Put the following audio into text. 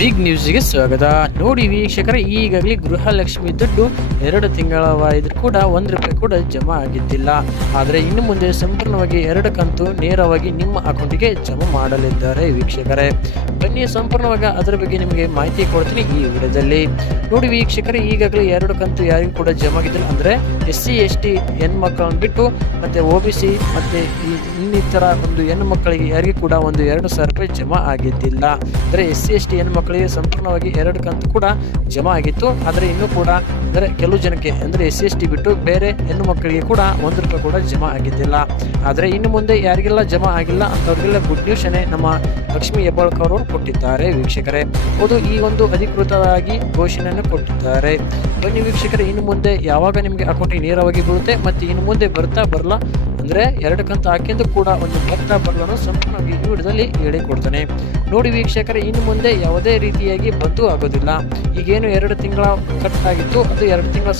Big ನ್ಯೂಸ್ಗೆ ಸ್ವಾಗತ. ನೋಡಿ ವೀಕ್ಷಕರೇ, ಈಗಾಗಲೇ ಗೃಹಲಕ್ಷ್ಮಿ ದುಡ್ಡು 2 ತಿಂಗಳವಾದರೂ ಕೂಡ ₹1 ಕೂಡ ಜಮಾ ಆಗಿದ್ದಿಲ್ಲ. ಆದರೆ ಇನ್ನು ಮುಂದೆ ಸಂಪೂರ್ಣವಾಗಿ 2 ಕಂತು ನೇರವಾಗಿ ನಿಮ್ಮ ಅಕೌಂಟಿಗೆ ಜಮಾ ಮಾಡಲಿದ್ದಾರೆ ವೀಕ್ಷಕರೇ. ಬನ್ನಿ ಸಂಪೂರ್ಣವಾಗಿ ಅದರ ಬಗ್ಗೆ ನಿಮಗೆ ಮಾಹಿತಿ ಕೊಡ್ತೀನಿ ಈ ವಿಡಿಯೋದಲ್ಲಿ. ನೋಡಿ ವೀಕ್ಷಕರೇ, ಈಗಾಗಲೇ 2 ಕಂತು ಯಾರಿಗೂ ಕೂಡ ಜಮಾ ಆಗಿದ್ದಿಲ್ಲ. ಅಂದರೆ SC ST ಹೆಣ್ಮಕ್ಕಳನ್ನು ಬಿಟ್ಟು ಮತ್ತೆ OBC ಮತ್ತೆ ಇನ್ನಿತರ ಒಂದು ಹೆಣ್ಣು ಮಕ್ಕಳಿಗೆ ಯಾರಿಗೂ ಕೂಡ ಒಂದು ₹2,000 ಜಮಾ ಆಗಿದ್ದಿಲ್ಲ. ಅಂದರೆ SC ST ಹೆಣ್ಮಕ್ಕಳಿಗೆ ಸಂಪೂರ್ಣವಾಗಿ 2 ಕಂತು ಕೂಡ ಜಮಾ ಆಗಿತ್ತು. ಆದರೆ ಇನ್ನೂ ಕೂಡ ಅಂದರೆ ಕೆಲವು ಜನಕ್ಕೆ ಅಂದರೆ SC ST ಬಿಟ್ಟು ಬೇರೆ ಹೆಣ್ಣು ಮಕ್ಕಳಿಗೆ ಕೂಡ ₹1 ಕೂಡ ಜಮಾ ಆಗಿದ್ದಿಲ್ಲ. ಆದರೆ ಇನ್ನು ಮುಂದೆ ಯಾರಿಗೆಲ್ಲ ಜಮಾ ಆಗಿಲ್ಲ ಅಂಥವ್ರಿಗೆಲ್ಲ ಗುಡ್ ನ್ಯೂಸನ್ನೇ ನಮ್ಮ ಲಕ್ಷ್ಮೀ ಹೆಬ್ಬಾಳ್ಕರ್ ಅವರು ಕೊಟ್ಟಿದ್ದಾರೆ ವೀಕ್ಷಕರೇ. ಹೌದು, ಈ ಒಂದು ಅಧಿಕೃತವಾಗಿ ಘೋಷಣೆಯನ್ನು ಕೊಟ್ಟಿದ್ದಾರೆ. ಬನ್ನಿ ವೀಕ್ಷಕರೇ, ಇನ್ನು ಮುಂದೆ ಯಾವಾಗ ನಿಮಗೆ ಅಕೌಂಟಿಗೆ ನೇರವಾಗಿ ಬೀಳುತ್ತೆ ಮತ್ತು ಇನ್ನು ಮುಂದೆ ಬರ್ತಾ ಬರಲ್ಲ ಅಂದರೆ 2 ಕಂತು ಹಾಕಿದ್ದು ಕೂಡ ಒಂದು ಬರ್ತಾ ಬರಲ್ಲ ಸಂಪೂರ್ಣವಾಗಿ ಈ ವಿಡಿಯೋದಲ್ಲಿ ಹೇಳಿಕೊಡ್ತಾನೆ. ನೋಡಿ ವೀಕ್ಷಕರೇ, ಇನ್ನು ಮುಂದೆ ಯಾವುದೇ ರೀತಿಯಾಗಿ ಬಂದು ಆಗೋದಿಲ್ಲ. ಈಗೇನು 2 ತಿಂಗಳ ಕಟ್ ಆಗಿತ್ತು ಅದು 2 ತಿಂಗಳ